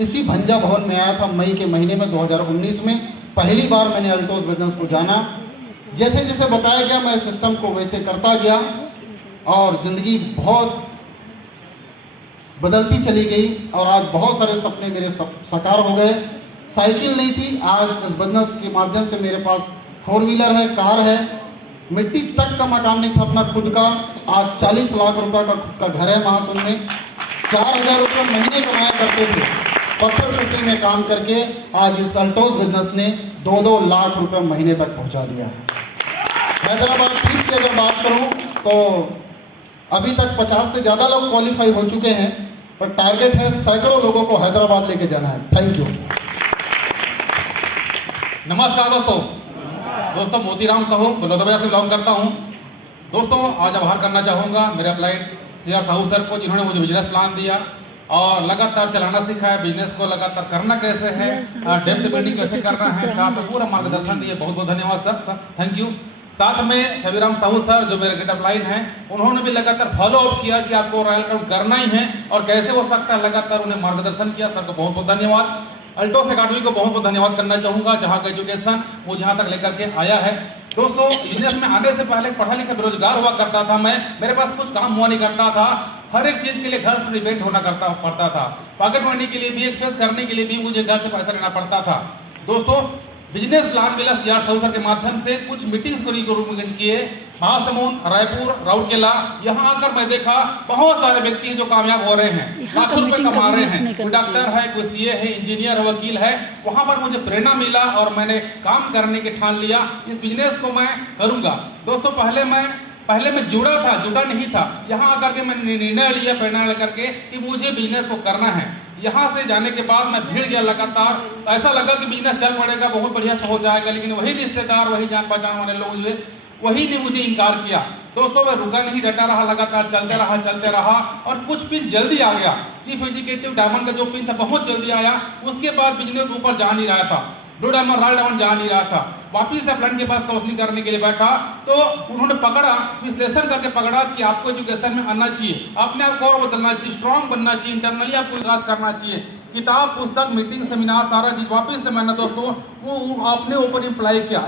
इसी भंजा भवन में आया था मई के महीने में 2019 में। पहली बार मैंने अल्टोस बिजनेस को जाना। जैसे जैसे बताया गया मैं सिस्टम को वैसे करता गया और ज़िंदगी बहुत बदलती चली गई और आज बहुत सारे सपने मेरे साकार हो गए। साइकिल नहीं थी, आज इस बिजनेस के माध्यम से मेरे पास 4 व्हीलर है, कार है। मिट्टी तक का मकान नहीं था अपना खुद का, आज 40 लाख रुपए का खुद का घर है महासुन में। 4,000 रुपये महीने कमाया करते थे पत्थर फैक्ट्री में काम करके, आज इस अल्टोस बिजनेस ने 2-2 लाख रुपए महीने तक पहुंचा दिया। हैदराबाद ट्रिप की अगर बात करूं तो अभी तक 50 से ज़्यादा लोग क्वालिफाई हो चुके हैं, पर टारगेट है सैकड़ों लोगों को हैदराबाद लेके जाना है। Thank you. नमस्कार दोस्तों, मोतीराम साहू बलौदाबाजार से बिलोंग करता हूं। दोस्तों, आज आभार करना चाहूँगा मेरे अप्लाइड CR साहू सर को, जिन्होंने मुझे बिजनेस प्लान दिया और लगातार चलाना सिखाया। बिजनेस को लगातार करना कैसे है, डेप्थ बिल्डिंग कैसे करना है का तो पूरा मार्गदर्शन दिए। बहुत बहुत धन्यवाद सर, थैंक यू। साथ में छबीराम साहू सर जो मेरे गेटअप लाइन हैं, उन्होंने भी लगातार फॉलो अप किया कि आपको रॉयल काउंट करना ही है और कैसे हो सकता है, लगातार उन्हें मार्गदर्शन किया। सर को बहुत बहुत धन्यवाद। अल्टोस अकाडमी को बहुत बहुत धन्यवाद करना चाहूँगा, जहाँ का एजुकेशन मुझे यहाँ तक लेकर के आया है। दोस्तों, बिजनेस में आने से पहले पढ़ा लिखा बेरोजगार हुआ करता था मैं, मेरे पास कुछ काम हुआ नहीं करता था। हर एक चीज़ के लिए घर पर डिबेट होना पड़ता था। पॉकेट मनी के लिए भी, एक्सपेंस करने के लिए भी मुझे घर से पैसा लेना पड़ता था। दोस्तों, बिजनेस प्लान मिला CR साहू सर के माध्यम से। कुछ मीटिंग्स को रिकमेंड किए, महासमुंद, रायपुर, राउरकेला। यहाँ आकर मैं देखा बहुत सारे व्यक्ति हैं जो कामयाब हो रहे हैं, लाखों रुपए कमा रहे हैं। कोई डॉक्टर है, कोई CA है, इंजीनियर है, वकील है। वहाँ पर मुझे प्रेरणा मिला और मैंने काम करने के ठान लिया, इस बिजनेस को मैं करूँगा। दोस्तों, पहले मैं जुड़ा नहीं था। यहाँ आकर के मैंने निर्णय लिया, प्रेरणा लेकर के कि मुझे बिजनेस को करना है। यहाँ से जाने के बाद मैं भीड़ गया लगातार, ऐसा लगा कि बिजनेस चल पड़ेगा, बहुत बढ़िया से हो जाएगा, लेकिन वही रिश्तेदार, वही जान पहचान वाले लोग जो वही ने मुझे इनकार किया। दोस्तों, मैं रुका नहीं, डटा रहा, लगातार चलते रहा और कुछ पिन जल्दी आ गया। चीफ एग्जीक्यूटिव डायमंड का जो पिन था बहुत जल्दी आया। उसके बाद बिजनेस के ऊपर जा नहीं रहा था, ब्लू डायमंड, रॉयल डायमंड जा नहीं रहा था। वापिस अपलाइन के पास काउंसलिंग करने के लिए बैठा तो उन्होंने पकड़ा, विश्लेषण करके पकड़ा कि आपको एजुकेशन में आना चाहिए, अपने आप को और बदलना चाहिए, स्ट्रांग बनना चाहिए, इंटरनली आपको विकास करना चाहिए। किताब, पुस्तक, मीटिंग, सेमिनार, सारा चीज वापस से मैंने दोस्तों वो अपने ऊपर अप्लाई किया।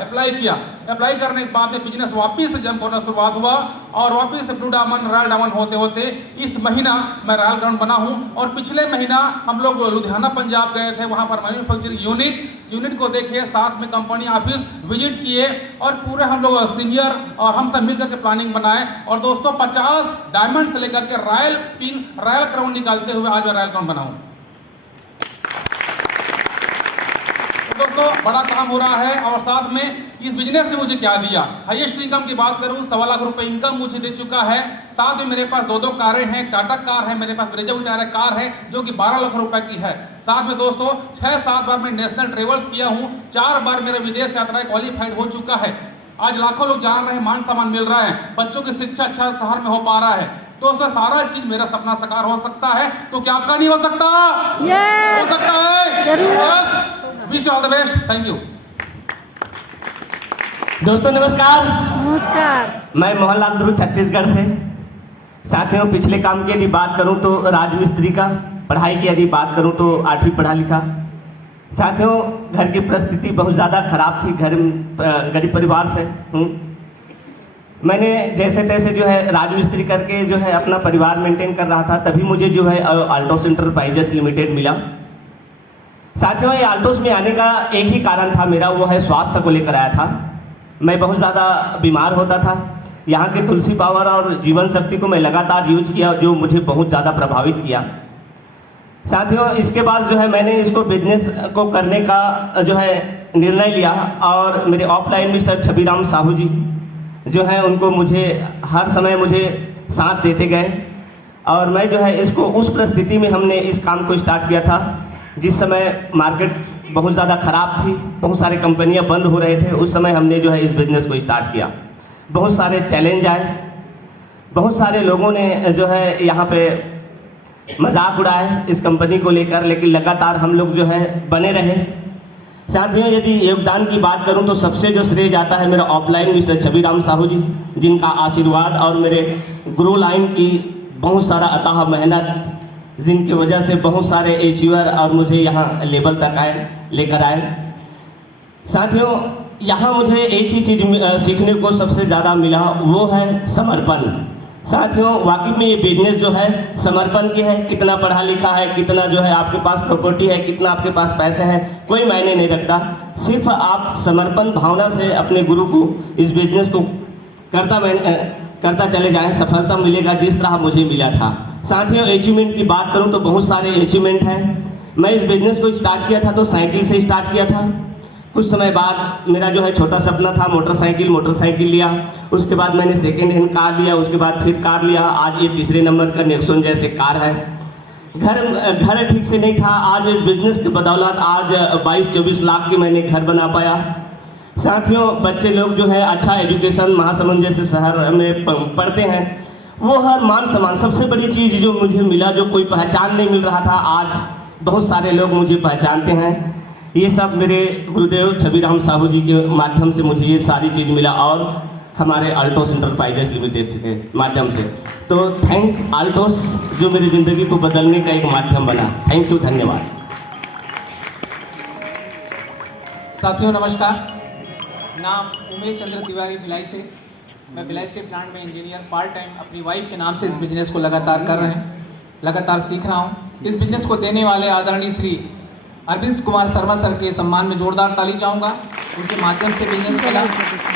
अप्लाई करने के बाद बिजनेस वापस से जंप होना शुरुआत हुआ और वापस से ब्लू डायमंड, रॉयल डायमंड होते होते इस महीना मैं रॉयल डायमंड बना हूं। और पिछले महीना हम लोग लुधियाना पंजाब गए थे, वहां पर मैन्युफैक्चरिंग यूनिट को देखे, साथ में कंपनी ऑफिस विजिट किए और पूरे हम लोग सीनियर और हम सब मिलकर के प्लानिंग बनाए। और दोस्तों, 50 डायमंड से लेकर के रॉयल क्राउन निकालते हुए आज मैं रॉयल क्राउन बना हूं। दोस्तों, बड़ा काम हो रहा है और साथ में इस बिजनेस ने मुझे क्या दिया। हाईएस्ट इनकम की बात करूं, 1.25 लाख रुपए इनकम मुझे दे चुका है। साथ में मेरे पास 2 कारें हैं, टाटा कार है, मेरे पास ब्रेजा विटारा कार है जो कि 12 लाख रुपए की है। साथ में दोस्तों 6-7 बार मैं नेशनल ट्रेवल्स किया हूं, 4 बार मेरा विदेश यात्राएं क्वालिफाइड हो चुका है। आज लाखों लोग जान रहे हैं, मान सम्मान मिल रहा है, बच्चों की शिक्षा अच्छा शहर में हो पा रहा है। तो उसमें सारा चीज मेरा सपना साकार हो सकता है, तो क्या आपका नहीं हो सकता? हो सकता है। Wish all the best, thank you. दोस्तों नमस्कार। मैं मोहनलाल ध्रुव छत्तीसगढ़ से। साथियों, पिछले काम की यदि बात करूं तो राजमिस्त्री का, पढ़ाई की यदि बात करूं तो 8वीं पढ़ा लिखा। साथियों, घर की परिस्थिति बहुत ज़्यादा खराब थी, घर गरीब परिवार से हूँ। मैंने जैसे तैसे जो है राजमिस्त्री करके जो है अपना परिवार मेंटेन कर रहा था, तभी मुझे जो है अल्टोस एंटरप्राइजेस लिमिटेड मिला। साथियों, ये अल्टोस में आने का एक ही कारण था मेरा, वो है स्वास्थ्य को लेकर आया था। मैं बहुत ज़्यादा बीमार होता था। यहाँ के तुलसी पावर और जीवन शक्ति को मैं लगातार यूज किया, जो मुझे बहुत ज़्यादा प्रभावित किया। साथियों, इसके बाद जो है मैंने इसको बिजनेस को करने का जो है निर्णय लिया और मेरे ऑफलाइन मिस्टर छबीराम साहू जी जो है उनको मुझे हर समय मुझे साथ देते गए और मैं जो है इसको उस परिस्थिति में हमने इस काम को स्टार्ट किया था जिस समय मार्केट बहुत ज़्यादा ख़राब थी, बहुत सारे कंपनियां बंद हो रहे थे। उस समय हमने जो है इस बिज़नेस को स्टार्ट किया। बहुत सारे चैलेंज आए, बहुत सारे लोगों ने जो है यहाँ पे मजाक उड़ाए इस कंपनी को लेकर, लेकिन लगातार हम लोग जो है बने रहे। साथियों, यदि योगदान की बात करूं तो सबसे जो श्रेय जाता है मेरा ऑफलाइन मिस्टर छबीराम साहू जी, जिनका आशीर्वाद और मेरे गुरु लाइन की बहुत सारा अथाह मेहनत जिनकी वजह से बहुत सारे अचीवर और मुझे यहाँ लेवल तक लेकर आए। साथियों, यहाँ मुझे एक ही चीज़ सीखने को सबसे ज़्यादा मिला, वो है समर्पण। साथियों, वाकई में ये बिजनेस जो है समर्पण की है। कितना पढ़ा लिखा है, कितना जो है आपके पास प्रॉपर्टी है, कितना आपके पास पैसे है, कोई मायने नहीं रखता। सिर्फ आप समर्पण भावना से अपने गुरु को, इस बिजनेस को करता चले जाएं, सफलता मिलेगा जिस तरह मुझे मिला था। साथियों, अचीवमेंट की बात करूं तो बहुत सारे अचीवमेंट हैं। मैं इस बिजनेस को स्टार्ट किया था तो साइकिल से स्टार्ट किया था। कुछ समय बाद मेरा जो है छोटा सपना था मोटरसाइकिल लिया। उसके बाद मैंने सेकेंड हैंड कार लिया, उसके बाद फिर कार लिया। आज ये तीसरे नंबर का नेक्सॉन जैसे कार है। घर ठीक से नहीं था, आज इस बिजनेस की बदौलत आज 22-24 लाख की मैंने घर बना पाया। साथियों, बच्चे लोग जो है अच्छा एजुकेशन महासमुंद जैसे शहर में पढ़ते हैं। वो हर मान सम्मान, सबसे बड़ी चीज़ जो मुझे मिला, जो कोई पहचान नहीं मिल रहा था, आज बहुत सारे लोग मुझे पहचानते हैं। ये सब मेरे गुरुदेव छबीराम साहू जी के माध्यम से मुझे ये सारी चीज़ मिला, और हमारे आल्टोस इंटरप्राइजेस लिमिटेड के माध्यम से। तो थैंक आल्टोस, जो मेरी ज़िंदगी को बदलने का एक माध्यम बना। थैंक यू, धन्यवाद। साथियों नमस्कार, नाम उमेश चंद्र तिवारी, भिलाई से। मैं भिलाई से प्लांट में इंजीनियर पार्ट टाइम अपनी वाइफ के नाम से इस बिजनेस को लगातार कर रहे हैं, लगातार सीख रहा हूँ। इस बिजनेस को देने वाले आदरणीय श्री अरविंद कुमार शर्मा सर के सम्मान में जोरदार ताली चाहूँगा। उनके माध्यम से बिजनेस मिला,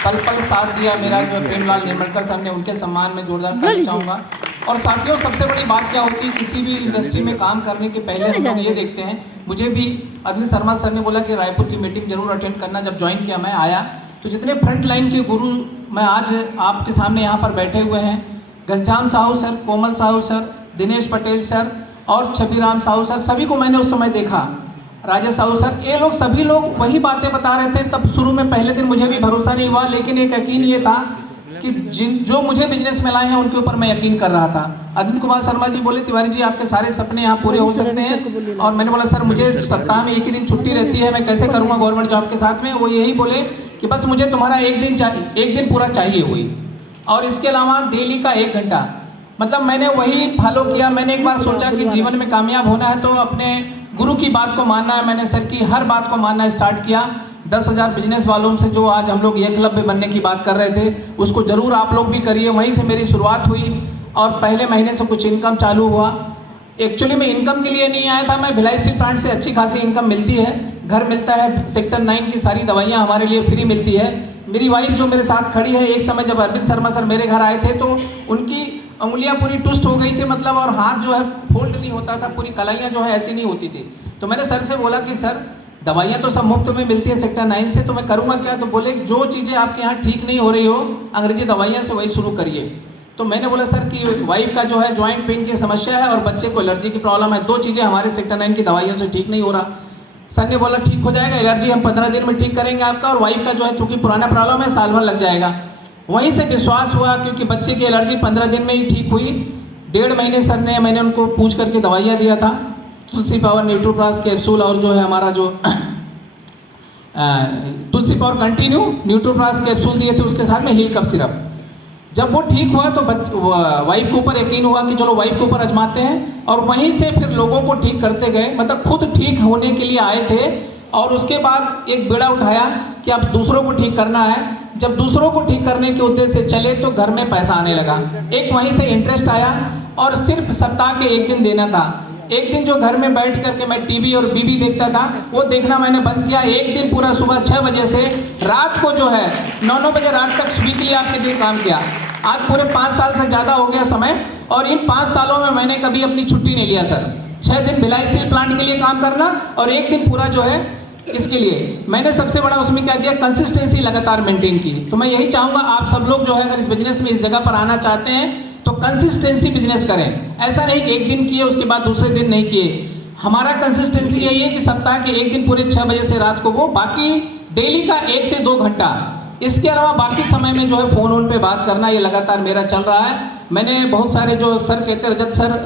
पल पल साथ दिया मेरा जो प्रेमलाल निर्मलकर सर ने, उनके सम्मान में जोरदार ताली चाहूँगा। और साथियों, सबसे बड़ी बात क्या होती है, किसी भी इंडस्ट्री में काम करने के पहले हम लोग ये देखते हैं। मुझे भी अरविंद शर्मा सर ने बोला कि रायपुर की मीटिंग जरूर अटेंड करना। जब ज्वाइन किया मैं आया तो जितने फ्रंट लाइन के गुरु मैं आज आपके सामने यहाँ पर बैठे हुए हैं, घनश्याम साहू सर, कोमल साहू सर, दिनेश पटेल सर और छबीराम साहू सर, सभी को मैंने उस समय देखा। राजेश साहू सर, ये लोग सभी लोग वही बातें बता रहे थे। तब शुरू में पहले दिन मुझे भी भरोसा नहीं हुआ, लेकिन एक यकीन ये था कि जो मुझे बिजनेस में लाए हैं उनके ऊपर मैं यकीन कर रहा था। अरविंद कुमार शर्मा जी बोले, तिवारी जी आपके सारे सपने यहाँ पूरे हो सकते हैं। और मैंने बोला सर मुझे सप्ताह में एक ही दिन छुट्टी रहती है, मैं कैसे करूँगा गवर्नमेंट जॉब के साथ में। वो यही बोले कि बस मुझे तुम्हारा एक दिन चाहिए, एक दिन पूरा चाहिए हुई, और इसके अलावा डेली का 1 घंटा। मतलब मैंने वही फॉलो किया। मैंने एक बार सोचा कि जीवन में कामयाब होना है तो अपने गुरु की बात को मानना है। मैंने सर की हर बात को मानना स्टार्ट किया। 10,000 बिजनेस वालों से जो आज हम लोग एकलव्य बनने की बात कर रहे थे, उसको ज़रूर आप लोग भी करिए। वहीं से मेरी शुरुआत हुई और पहले महीने से कुछ इनकम चालू हुआ। एक्चुअली मैं इनकम के लिए नहीं आया था। मैं भिलाई स्टील प्लांट से अच्छी खासी इनकम मिलती है, घर मिलता है, सेक्टर 9 की सारी दवाइयाँ हमारे लिए फ्री मिलती है। मेरी वाइफ जो मेरे साथ खड़ी है, एक समय जब अरविंद शर्मा सर मेरे घर आए थे तो उनकी उंगलियां पूरी टुस्ट हो गई थी, मतलब, और हाथ जो है फोल्ड नहीं होता था, पूरी कलाइयाँ जो है ऐसी नहीं होती थी। तो मैंने सर से बोला कि सर दवाइयाँ तो सब मुफ्त में मिलती है सेक्टर 9 से, तो मैं करूँगा क्या? तो बोले जो चीज़ें आपके यहाँ ठीक नहीं हो रही हो अंग्रेजी दवाइयाँ से वही शुरू करिए। तो मैंने बोला सर कि वाइफ का जो है जॉइंट पेन की समस्या है और बच्चे को एलर्जी की प्रॉब्लम है, 2 चीज़ें हमारे सेक्टर 9 की दवाइयों से ठीक नहीं हो रहा। सर ने बोला ठीक हो जाएगा, एलर्जी हम 15 दिन में ठीक करेंगे आपका, और वाइफ का जो है चूँकि पुराना प्रॉब्लम है साल भर लग जाएगा। वहीं से विश्वास हुआ, क्योंकि बच्चे की एलर्जी 15 दिन में ही ठीक हुई। 1.5 महीने सर ने, मैंने उनको पूछ करके दवाइयाँ दिया था, तुलसी पावर न्यूट्रोप्लास कैप्सूल और जो है हमारा जो तुलसी पावर कंटिन्यू न्यूट्रोप्लास कैप्सूल दिए थे, उसके साथ में हील कप सिरप। जब वो ठीक हुआ तो वाइफ के ऊपर यकीन हुआ कि चलो वाइफ के ऊपर आजमाते हैं, और वहीं से फिर लोगों को ठीक करते गए। मतलब खुद ठीक होने के लिए आए थे और उसके बाद एक बेड़ा उठाया कि अब दूसरों को ठीक करना है। जब दूसरों को ठीक करने के उद्देश्य से चले तो घर में पैसा आने लगा, एक वहीं से इंटरेस्ट आया, और सिर्फ सप्ताह के 1 दिन देना था। एक दिन जो घर में बैठ करके मैं टीवी और बीबी देखता था, वो देखना मैंने बंद किया। एक दिन पूरा सुबह 6 बजे से रात को जो है 9 बजे रात तक वीकली आपके लिए काम किया। आज पूरे 5 साल से ज़्यादा हो गया समय, और इन 5 सालों में मैंने कभी अपनी छुट्टी नहीं लिया सर। 6 दिन भिलाई स्टील प्लांट के लिए काम करना और 1 दिन पूरा जो है इसके लिए। मैंने सबसे बड़ा उसमें क्या किया, कंसिस्टेंसी लगातार मेंटेन की। तो मैं यही चाहूँगा आप सब लोग जो है अगर इस बिजनेस में इस जगह पर आना चाहते हैं तो कंसिस्टेंसी बिजनेस करें। ऐसा नहीं कि 1 दिन किए उसके बाद दूसरे दिन नहीं किए। हमारा कंसिस्टेंसी यही है कि सप्ताह के 1 दिन पूरे 6 बजे से रात को वो, बाकी डेली का 1 से 2 घंटा। इसके अलावा बाकी समय में जो है फ़ोन पे बात करना, ये लगातार मेरा चल रहा है। मैंने बहुत सारे जो सर कहते हैं,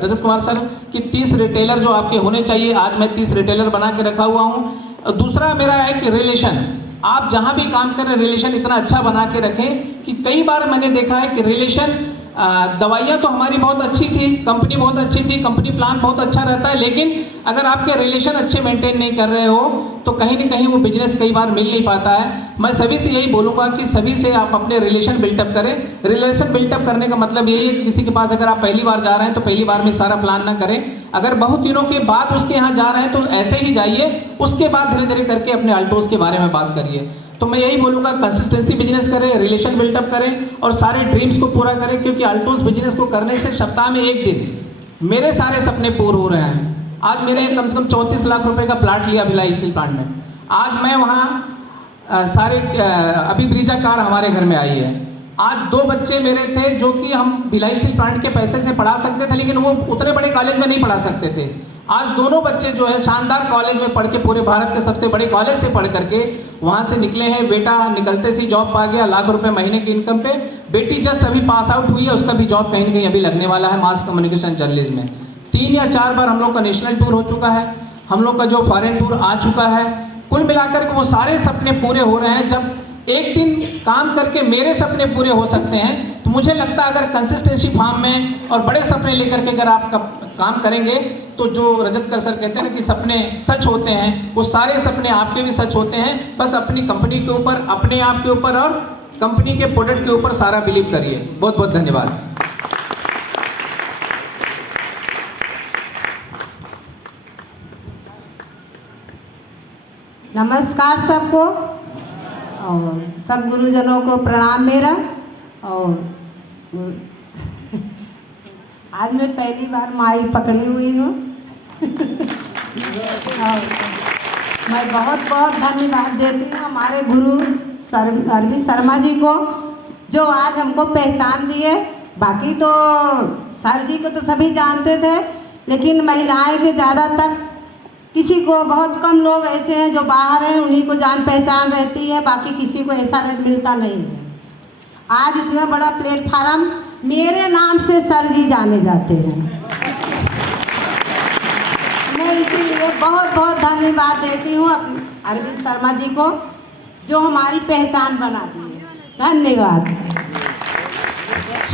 रजत कुमार सर कि 30 रिटेलर जो आपके होने चाहिए, आज मैं 30 रिटेलर बना के रखा हुआ हूँ। दूसरा मेरा है कि रिलेशन, आप जहाँ भी काम करें रिलेशन इतना अच्छा बना के रखें कि कई बार मैंने देखा है कि रिलेशन दवाइयाँ तो हमारी बहुत अच्छी थी, कंपनी बहुत अच्छी थी, कंपनी प्लान बहुत अच्छा रहता है, लेकिन अगर आपके रिलेशन अच्छे मेंटेन नहीं कर रहे हो तो कहीं ना कहीं वो बिजनेस कई बार मिल नहीं पाता है। मैं सभी से यही बोलूँगा कि सभी से आप अपने रिलेशन बिल्टअप करें। रिलेशन बिल्टअप करने का मतलब यही है कि किसी के पास अगर आप पहली बार जा रहे हैं तो पहली बार में सारा प्लान ना करें। अगर बहुत दिनों के बाद उसके यहाँ जा रहे हैं तो ऐसे ही जाइए, उसके बाद धीरे धीरे करके अपने अल्टोस के बारे में बात करिए। तो मैं यही बोलूँगा, कंसिस्टेंसी बिजनेस करें, रिलेशन बिल्टअप करें और सारे ड्रीम्स को पूरा करें, क्योंकि अल्टोस बिजनेस को करने से सप्ताह में एक दिन मेरे सारे सपने पूरे हो रहे हैं। आज मेरे कम से कम 34 लाख रुपए का प्लाट लिया भिलाई स्टील प्लांट में। आज मैं वहाँ सारे अभी ब्रीजा कार हमारे घर में आई है। आज 2 बच्चे मेरे थे जो कि हम भिलाई स्टील प्लांट के पैसे से पढ़ा सकते थे, लेकिन वो उतने बड़े कॉलेज में नहीं पढ़ा सकते थे। आज दोनों बच्चे जो है शानदार कॉलेज में पढ़ के, पूरे भारत के सबसे बड़े कॉलेज से पढ़ करके वहाँ से निकले हैं। बेटा निकलते से जॉब पा गया, लाख रुपए महीने की इनकम पे। बेटी जस्ट अभी पास आउट हुई है, उसका भी जॉब कहीं ना कहीं अभी लगने वाला है मास कम्युनिकेशन जर्नलिज्म में। 3 या 4 बार हम लोग का नेशनल टूर हो चुका है, हम लोग का जो फॉरेन टूर आ चुका है। कुल मिलाकर के वो सारे सपने पूरे हो रहे हैं। जब एक दिन काम करके मेरे सपने पूरे हो सकते हैं, तो मुझे लगता है अगर कंसिस्टेंसी फार्म में और बड़े सपने लेकर के अगर आप काम करेंगे तो जो रजतकर सर कहते हैं ना कि सपने सच होते हैं, वो सारे सपने आपके भी सच होते हैं। बस अपनी कंपनी के ऊपर, अपने आप के ऊपर और कंपनी के प्रोडक्ट के ऊपर सारा बिलीव करिए। बहुत बहुत धन्यवाद। नमस्कार सबको और सब गुरुजनों को प्रणाम मेरा। और आज मैं पहली बार माई पकड़ी हुई हूँ। मैं बहुत बहुत धन्यवाद देती हूँ हमारे गुरु अरविंद शर्मा जी को, जो आज हमको पहचान दिए। बाकी तो सर जी को तो सभी जानते थे, लेकिन महिलाएं के ज़्यादा तक किसी को, बहुत कम लोग ऐसे हैं जो बाहर हैं, उन्हीं को जान पहचान रहती है, बाकी किसी को ऐसा मिलता नहीं है। आज इतना बड़ा प्लेटफार्म मेरे नाम से सर जी जाने जाते हैं। मैं इसीलिए बहुत बहुत धन्यवाद देती हूँ अरविंद शर्मा जी को, जो हमारी पहचान बना दी है। धन्यवाद।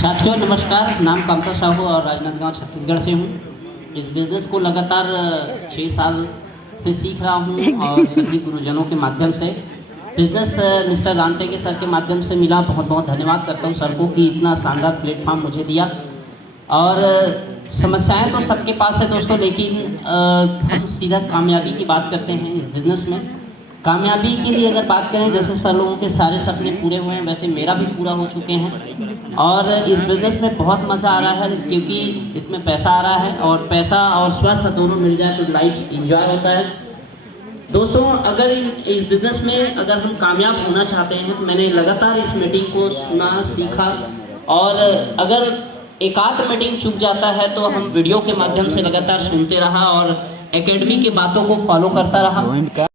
साथियों नमस्कार, नाम कामता साहू और राजनांदगांव छत्तीसगढ़ से हूँ। इस बिज़नेस को लगातार 6 साल से सीख रहा हूँ और सभी गुरुजनों के माध्यम से। बिज़नेस मिस्टर रामटेके सर के माध्यम से मिला। बहुत बहुत धन्यवाद करता हूँ सर को कि इतना शानदार प्लेटफॉर्म मुझे दिया। और समस्याएं तो सबके पास है दोस्तों, लेकिन हम सीधा कामयाबी की बात करते हैं इस बिज़नेस में। कामयाबी के लिए अगर बात करें, जैसे सर लोगों के सारे सपने पूरे हुए हैं, वैसे मेरा भी पूरा हो चुके हैं। और इस बिज़नेस में बहुत मज़ा आ रहा है, क्योंकि इसमें पैसा आ रहा है, और पैसा और स्वास्थ्य दोनों मिल जाए तो लाइफ एंजॉय होता है। दोस्तों अगर इस बिज़नेस में अगर हम कामयाब होना चाहते हैं तो मैंने लगातार इस मीटिंग को सुना, सीखा, और अगर एकाध मीटिंग चूक जाता है तो हम वीडियो के माध्यम से लगातार सुनते रहा और एकेडमी की बातों को फॉलो करता रहा।